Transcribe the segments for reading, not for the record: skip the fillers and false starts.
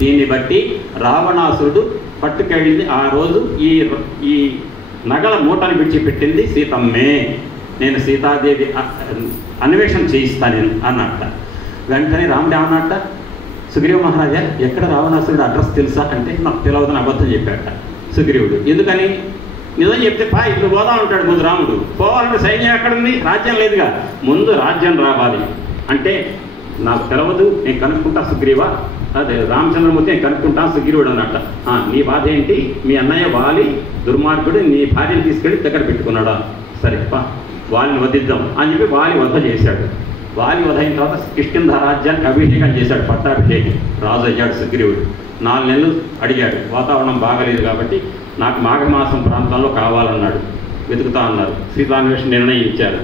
దీన్ని బట్టి రావణాసురుడు పట్టుకెళ్ళింది ఆ రోజు ఈ నగల మూటను విడిచిపెట్టింది సీతమ్మే, నేను సీతాదేవి అన్వేషణ చేయిస్తాను నేను అన్నట్ట. వెంటనే రాముడు ఏమన్నట్ట, సుగ్రీవ మహారాజా ఎక్కడ రావణాసురుడు అడ్రస్ తెలుసా అంటే నాకు తెలియదని అబద్ధం చెప్పాట సుగ్రీవుడు. ఎందుకని? నిజం చెప్తే ఇప్పుడు పోదా ఉంటాడు ముందు రాముడు. పోవాలంటే సైన్యం ఎక్కడుంది? రాజ్యం లేదుగా, ముందు రాజ్యం రావాలి అంటే నాకు తెలవదు, నేను కనుక్కుంటా సుగ్రీవ, అదే రామచంద్రమూర్తి నేను కనుక్కుంటా సుగ్రీవుడు అన్నట్ట. నీ బాధ ఏంటి? మీ అన్నయ్య వాలి దుర్మార్గుడు నీ భార్యను తీసుకెళ్ళి దగ్గర పెట్టుకున్నాడా? సరే వాలిని వధిద్దాం అని చెప్పి వాలి వధ చేశాడు. వాలి వధ అయిన తర్వాత కిష్కింధ రాజ్యానికి అభిషేకం చేశాడు, పట్టాభిషేకం. రాజు అయ్యాడు సుగ్రీవుడు. 4 నెలలు అడిగాడు, వాతావరణం బాగలేదు కాబట్టి నాకు మాఘమాసం ప్రాంతాల్లో కావాలన్నాడు. వెతుకుతా అన్నారు. సీతాన్వేషణ నిర్ణయించారు.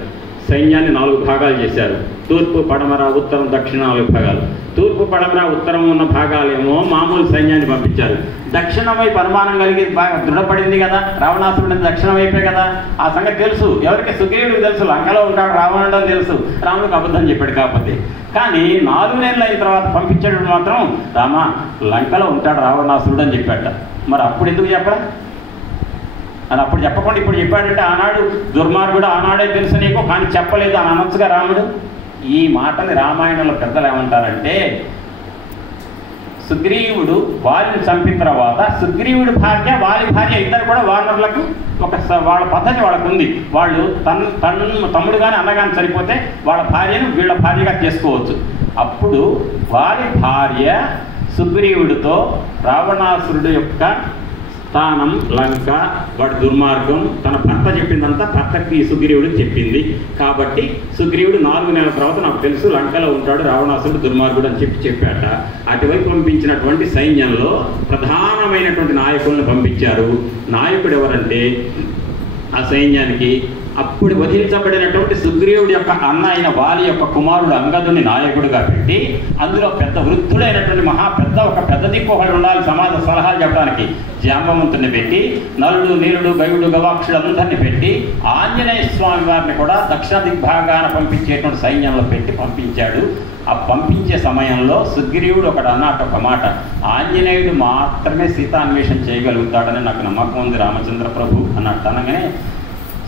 సైన్యాన్ని 4 భాగాలు చేశారు. తూర్పు, పడమర, ఉత్తరం, దక్షిణ 4 భాగాలు. తూర్పు, పడమర, ఉత్తరం ఉన్న భాగాలేమో మామూలు సైన్యాన్ని పంపించారు. దక్షిణం వైపు అనుమానం కలిగి బాగా దృఢపడింది కదా, రావణాసురుడిని దక్షిణం వైపే కదా, ఆ సంగతి తెలుసు. ఎవరికి? సుగ్రీవుడికి తెలుసు. లంకలో ఉంటాడు రావణుడు అని తెలుసు. రాముడికి అబద్ధం చెప్పాడు కాకపోతే. కానీ 4 నెలలు అయిన తర్వాత పంపించేటప్పుడు మాత్రం రామ లంకలో ఉంటాడు రావణాసురుడు అని చెప్పాట. మరి అప్పుడు ఎందుకు చెప్పరా? అని అప్పుడు చెప్పకుండా ఇప్పుడు చెప్పాడంటే ఆనాడు దుర్మార్గుడు ఆనాడే తెలుసు నీకు, కానీ చెప్పలేదు అని అనొచ్చుగా రాముడు. ఈ మాటని రామాయణంలో పెద్దలు ఏమంటారంటే, సుగ్రీవుడు వాలిని చంపిన తర్వాత సుగ్రీవుడి భార్య వాలి భార్య ఇద్దరు కూడా వానరులకు వాళ్ళ పద్ధతి వాళ్ళకు ఉంది. వాళ్ళు తమ్ముడు కానీ అన్న కానీ సరిపోతే వాళ్ళ భార్యను వీళ్ళ భార్యగా చేసుకోవచ్చు. అప్పుడు వాలి భార్య సుగ్రీవుడితో రావణాసురుడు యొక్క స్థానం లంక, వాడి దుర్మార్గం, తన భర్త చెప్పిందంతా భర్తకి సుగ్రీవుడికి చెప్పింది. కాబట్టి సుగ్రీవుడు 4 నెలల తర్వాత నాకు తెలుసు లంకలో ఉంటాడు రావణాసురుడు దుర్మార్గుడు అని చెప్పాట. అటువైపు పంపించినటువంటి సైన్యంలో ప్రధానమైనటువంటి నాయకులను పంపించారు. నాయకుడు ఎవరంటే ఆ సైన్యానికి అప్పుడు వధించబడినటువంటి సుగ్రీవుడి యొక్క అన్న అయిన వాలి యొక్క కుమారుడు అంగదుని నాయకుడిగా పెట్టి, అందులో పెద్ద వృద్ధుడైనటువంటి ఒక పెద్ద దిక్కు ఒకటి ఉండాలి సమాజ సలహాలు చెప్పడానికి, జాంబవంతుని పెట్టి, నలుడు నీలుడు గయుడు గవాక్షుడు అందరినీ పెట్టి, ఆంజనేయ స్వామి వారిని కూడా దక్షిణ దిగ్భాగాన పంపించేటువంటి సైన్యంలో పెట్టి పంపించాడు. ఆ పంపించే సమయంలో సుగ్రీవుడు ఒకడు అన్నట్టు ఒక మాట, ఆంజనేయుడు మాత్రమే సీతాన్వేషణ చేయగలుగుతాడని నాకు నమ్మకం ఉంది రామచంద్ర ప్రభు అన్నట్టు. అనగానే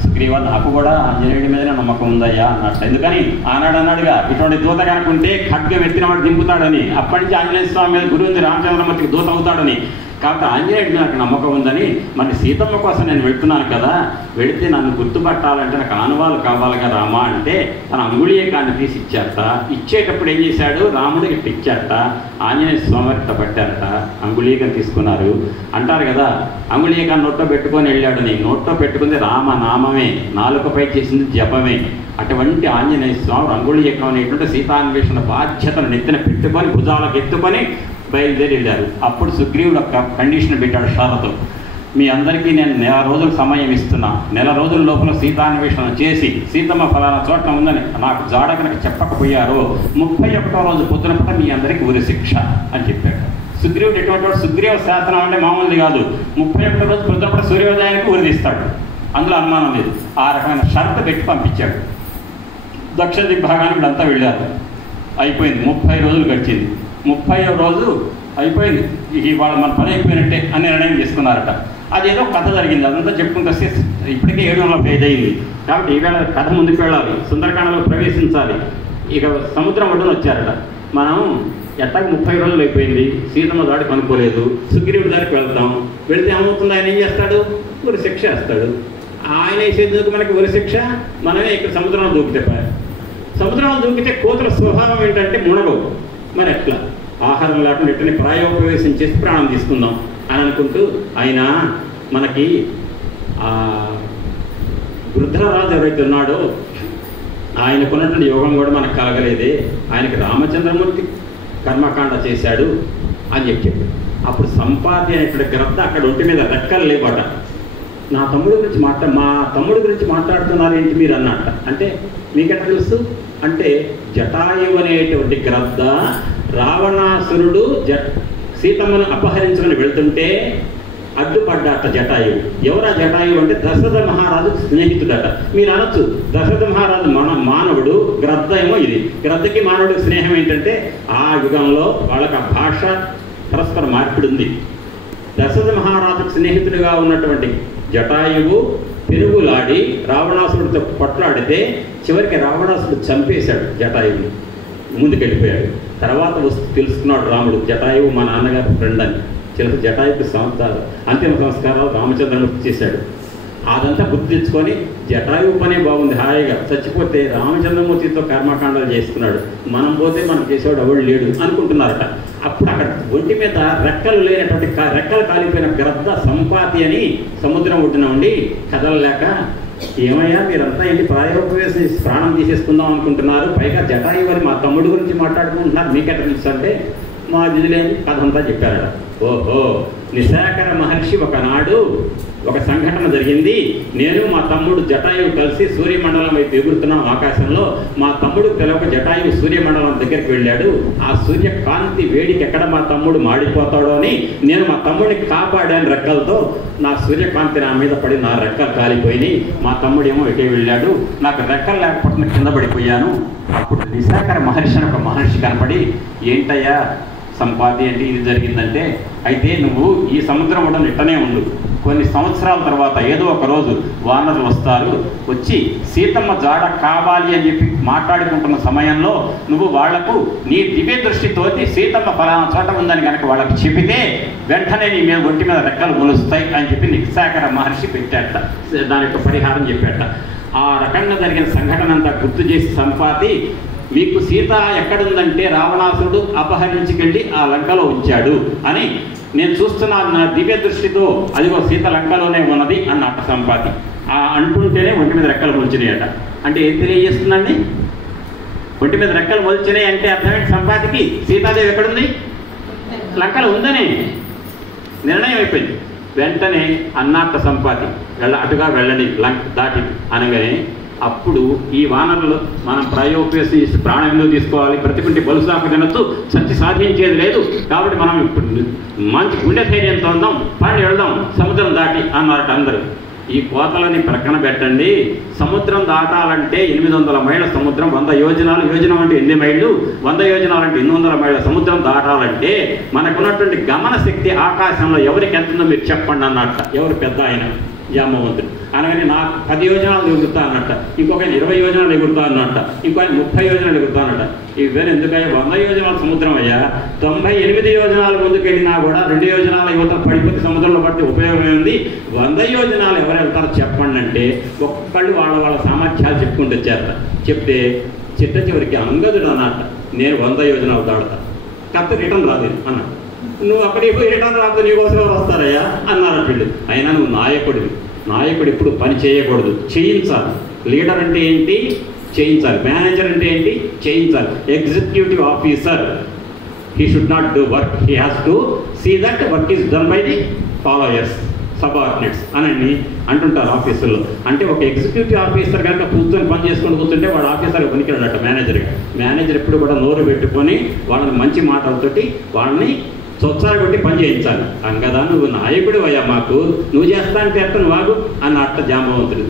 సుగ్రీవ నాకు కూడా ఆంజనేయుడి మీదనే నమ్మకం ఉందయ్యా అన్నట్టు. ఎందుకని ఆనాడు అన్నాడుగా, ఇటువంటి దూత కనుకుంటే ఖడ్గం ఎత్తిన వాడు దింపుతాడని. అప్పటి నుంచి ఆంజనేయ స్వామి మీద గురువు ఉంది, రామచంద్రమూర్తికి దూత అవుతాడని. కాబట్టి ఆంజనేయుడికి నాకు నమ్మకం ఉందని, మరి సీతమ్మ కోసం నేను వెళ్తున్నాను కదా, వెళితే నన్ను గుర్తుపట్టాలంటే నాకు ఆనవాళ్ళు కావాలిగా రామా అంటే తన అంగుళీయకాన్ని తీసి ఇచ్చారట. ఇచ్చేటప్పుడు ఏం చేశాడు, రాముడు ఇట్ట ఇచ్చారట, ఆంజనేయ స్వామి ఇట్ట పట్టారట, అంగుళీకం తీసుకున్నారు. అంటారు కదా అంగుళీకాన్ని నోట్లో పెట్టుకొని వెళ్ళాడని. నోట్లో పెట్టుకుంది రామనామమే, నాలుకపై చేసింది జపమే. అటువంటి ఆంజనేయ స్వామి అంగుళీయకం అనేటువంటి సీతాన్వేషణ బాధ్యతను నెత్తిన పెట్టుకొని భుజాలకు ఎత్తుకొని బయలుదేరి వెళ్ళారు. అప్పుడు సుగ్రీవుడు ఒక కండిషన్ పెట్టాడు, షరతు. మీ అందరికీ నేను 1 నెల రోజులు సమయం ఇస్తున్నా, 1 నెల రోజుల లోపల సీతాన్వేషణ చేసి సీతమ్మ ఫలానా చోట ఉందని నాకు జాడ కనుక చెప్పకపోయారో 31వ రోజు పొద్దున పూట మీ అందరికీ ఉరి శిక్ష అని చెప్పాడు. సుగ్రీవుడు ఎటువంటి వాడు? సుగ్రీవ శాసనం అంటే మామూలుది కాదు. 31వ రోజు పొద్దున పూట సూర్యోదయానికి ఉరిదిస్తాడు, అందులో అనుమానం లేదు. ఆ రకమైన షరతు పెట్టి పంపించాడు. దక్షిణ దిగ్భాగానికి వీళ్ళంతా వెళ్ళారు. అయిపోయింది, 30 రోజులు గడిచింది. 30వ రోజు అయిపోయింది, ఇవాళ మన పని అయిపోయినట్టే అని నిర్ణయం తీసుకున్నారట. అదేదో కథ జరిగింది, అదంతా చెప్పుకుంటూ వస్తే ఇప్పటికే 700 పేజ్ అయింది. కాబట్టి ఈవేళ కథ ముందుకు వెళ్ళాలి, సుందరకాండలో ప్రవేశించాలి. ఇక సముద్రం ఒడ్డున వచ్చారట. మనం ఎట్టాక 30 రోజులు అయిపోయింది, సీతమ్మ దాడి కనుక్కోలేదు, సుగ్రీవుడి దారికి వెళ్తే ఏమవుతుంది, ఆయన ఏం చేస్తాడు, ఉరి శిక్ష వేస్తాడు. ఆయన వేసేందుకు మనకి ఉరి శిక్ష, మనమే ఇక్కడ సముద్రంలో దూకితే సముద్రంలో దూకితే కోతుల స్వభావం ఏంటంటే మునగవు. మరి ఎట్లా ఆహారం లేకుండా ఎట్లనే ప్రాయోపవేశం చేసి ప్రాణం తీసుకుందాం అని అనుకుంటూ ఆయన మనకి వృద్ధరాజు ఎవరైతే ఉన్నాడో ఆయనకున్నటువంటి యోగం కూడా మనకు కలగలేదే, ఆయనకి రామచంద్రమూర్తి కర్మకాండ చేశాడు అని చెప్పాడు. అప్పుడు సంపాతి అనేటువంటి గ్రద్ద అక్కడ ఒంటి మీద రెక్కలు లేవట. మా తమ్ముడి గురించి మాట్లాడుతున్నారు ఏంటి మీరు అన్నట్ట. అంటే మీకెట్లా తెలుసు అంటే, జటాయువు అనేటువంటి గ్రద్ద రావణాసురుడు సీతమ్మను అపహరించుకొని వెళ్తుంటే అడ్డుపడ్డాట జటాయువు. ఎవరా జటాయువు అంటే దశరథ మహారాజు స్నేహితుడట. మీరు అనొచ్చు దశరథ మహారాజు మానవుడు, గ్రద్ద ఏమో ఇది. గ్రద్దకి మానవుడికి స్నేహం ఏంటంటే ఆ యుగంలో వాళ్ళకి ఆ భాష పరస్పర మార్పిడి ఉంది. దశరథ మహారాజుకు స్నేహితుడిగా ఉన్నటువంటి జటాయువు పెరుగులాడి రావణాసుడితో కొట్లాడితే చివరికి రావణాసుడు చంపేశాడు జటాయువుని, ముందుకెళ్ళిపోయాడు. తర్వాత వస్తూ తెలుసుకున్నాడు రాముడు జటాయువు మా నాన్నగారి ఫ్రెండ్ అని. చివరికి జటాయువుకి అంతిమ సంస్కారాలు రామచంద్రమూర్తి చేశాడు. అదంతా గుర్తు తెచ్చుకొని జటాయువు పనే బాగుంది, హాయిగా చచ్చిపోతే రామచంద్రమూర్తితో కర్మకాండాలు చేసుకున్నాడు, మనం పోతే మనం చేసేవాడు ఎవడు లేడు అనుకుంటున్నారట. అప్పుడు అక్కడ ఒంటి మీద రెక్కలు లేనటువంటి రెక్కలు కాలిపోయిన గ్రద్ద సంపాతి అని సముద్రం ఒడ్డున ఉండి కదలలేక, ఏమయ్యా మీరంతా ఏంటి ప్రాయోపవేసి ప్రాణం తీసేసుకుందాం అనుకుంటున్నారు, పైగా జటాయువు అని మా తమ్ముడు గురించి మాట్లాడుకుంటున్నారు, మీకెట్లా తెలుసు అంటే మా దిగులేని కథ అంతా చెప్పారట. ఓహో, నిశాకర మహర్షి ఒకనాడు ఒక సంఘటన జరిగింది. నేను మా తమ్ముడు జటాయువు కలిసి సూర్యమండలం వైపు ఎగురుతున్నాం ఆకాశంలో. మా తమ్ముడు తెలవక జటాయువు సూర్యమండలం దగ్గరికి వెళ్ళాడు. ఆ సూర్యకాంతి వేడికి ఎక్కడ మా తమ్ముడు మాడిపోతాడో అని నేను మా తమ్ముడిని కాపాడాను రెక్కలతో. నా సూర్యకాంతి నా మీద పడి నా రెక్కలు కాలిపోయినాయి. మా తమ్ముడేమో ఎటే వెళ్ళాడు, నాకు రెక్కలు లేకపోతే కింద పడిపోయాను. అప్పుడు నిశాకర మహర్షి అని ఒక మహర్షి కనపడి, ఏంటయ్యా సంపాతి అంటే ఇది జరిగిందంటే, అయితే నువ్వు ఈ సముద్రం ఉండడం ఇట్టనే ఉండు, కొన్ని సంవత్సరాల తర్వాత ఏదో ఒక రోజు వానరులు వస్తారు, వచ్చి సీతమ్మ జాడ కావాలి అని చెప్పి మాట్లాడుకుంటున్న సమయంలో నువ్వు వాళ్లకు నీ దివ్య దృష్టితోటి సీతమ్మ ఫలానా చోట ఉందని కనుక వాళ్ళకి చెబితే వెంటనే నీ మీద ఒంటి మీద రెక్కలు మొలుస్తాయి అని చెప్పి నిశాకర మహర్షి పెట్టాట. దాని యొక్క పరిహారం చెప్పాట. ఆ రకంగా జరిగిన సంఘటన అంతా గుర్తు చేసి సంపాతి, మీకు సీత ఎక్కడుందంటే రావణాసురుడు అపహరించుకెళ్ళి ఆ లంకలో ఉంచాడు అని నేను చూస్తున్నాను నా దివ్య దృష్టితో, అదిగో సీత లంకలోనే ఉన్నది అన్నట్ట సంపాతి. అంటుంటేనే ఒంటి మీద రెక్కలు మొలిచినాయట. అంటే ఏం తెలియజేస్తుందండి? ఒంటి మీద రెక్కలు మొలిచినాయి అంటే అర్థమేంటి? సంపాతికి సీతాదేవి ఎక్కడుంది? లంకలో ఉందని నిర్ణయం అయిపోయింది. వెంటనే అన్నట్ట సంపాతి అటుగా వెళ్ళని లంక దాటి అనగానే అప్పుడు ఈ వానరులు మనం ప్రయోగేసి ప్రాణం ఎందుకు తీసుకోవాలి, బ్రతికుంటే బలుసాకు తినొచ్చు, సత్య సాధించేది లేదు, కాబట్టి మనం ఇప్పుడు మంచి గుండె ధైర్యంతో ఉందాం, పని వెళ్దాం సముద్రం దాటి అన్నారట అందరూ. ఈ కోతలని ప్రక్కన పెట్టండి. సముద్రం దాటాలంటే 800 మైళ్ళ సముద్రం, 100 యోజనాలు, యోజనం అంటే 8 మైళ్ళు, 100 యోజనాలు అంటే 800 మైళ్ళ సముద్రం దాటాలంటే మనకున్నటువంటి గమన శక్తి ఆకాశంలో ఎవరికి ఎంతుందో మీరు చెప్పండి అన్నట్ట. ఎవరు పెద్ద ఆయన? జాంబవంతుడు. అనగానే నాకు 10 యోజనాలు ఎగురుతా అన్నట్ట, ఇంకొక 20 యోజనాలు ఎగురుతా అన్నట్ట, ఇంకో 30 యోజనాలు ఎగురుతా అన్నట్ట. ఇవన్నీ ఎందుకయ్యా? 100 యోజనాల సముద్రం అయ్యా, 98 యోజనాలు ముందుకు వెళ్ళినా కూడా 2 యోజనాల యువత పడిపోతే సముద్రంలో పడితే ఉపయోగం ఉంది. 100 యోజనాలు ఎవరు వెళ్తారో చెప్పండి అంటే ఒక్కళ్ళు వాళ్ళ సామర్థ్యాలు చెప్పుకుంటూ వచ్చారట. చెప్తే చిట్ట చివరికి అంగదుడు అన్నట్ట, నేను 100 యోజనాలు దాడతా, కాకపోతే రిటర్న్ రాదు అన్నాడు. నువ్వు అక్కడికి పోయి రిటర్న్ రాకపోతే నీకోసం ఎవరు వస్తారయ్యా అన్నారు వీళ్ళు. అయినా నువ్వు నాయకుడివి, నాయకుడు ఎప్పుడు పని చేయకూడదు, చేయించాలి. లీడర్ అంటే ఏంటి? చేయించాలి. మేనేజర్ అంటే ఏంటి? చేయించాలి. Executive officer, he should not do work, he has to see that work is done by the followers, subordinates అని అంటుంటారు ఆఫీసుల్లో. అంటే ఒక ఎగ్జిక్యూటివ్ ఆఫీసర్ కనుక కూర్చొని పని చేసుకొని కూర్చుంటే వాడు ఆఫీసర్ పనికిరాడట మేనేజర్గా. మేనేజర్ ఎప్పుడు కూడా నోరు పెట్టుకొని వాళ్ళని మంచి మాటలతోటి వాళ్ళని చొచ్చారు కొట్టి పని చేయించాలి. అంగదా నువ్వు నాయకుడు అయ్యా, మాకు నువ్వు చేస్తా అంటే ఎట్ట నువ్వు వాగు అన్న అట్ట జాంబవంతుడు.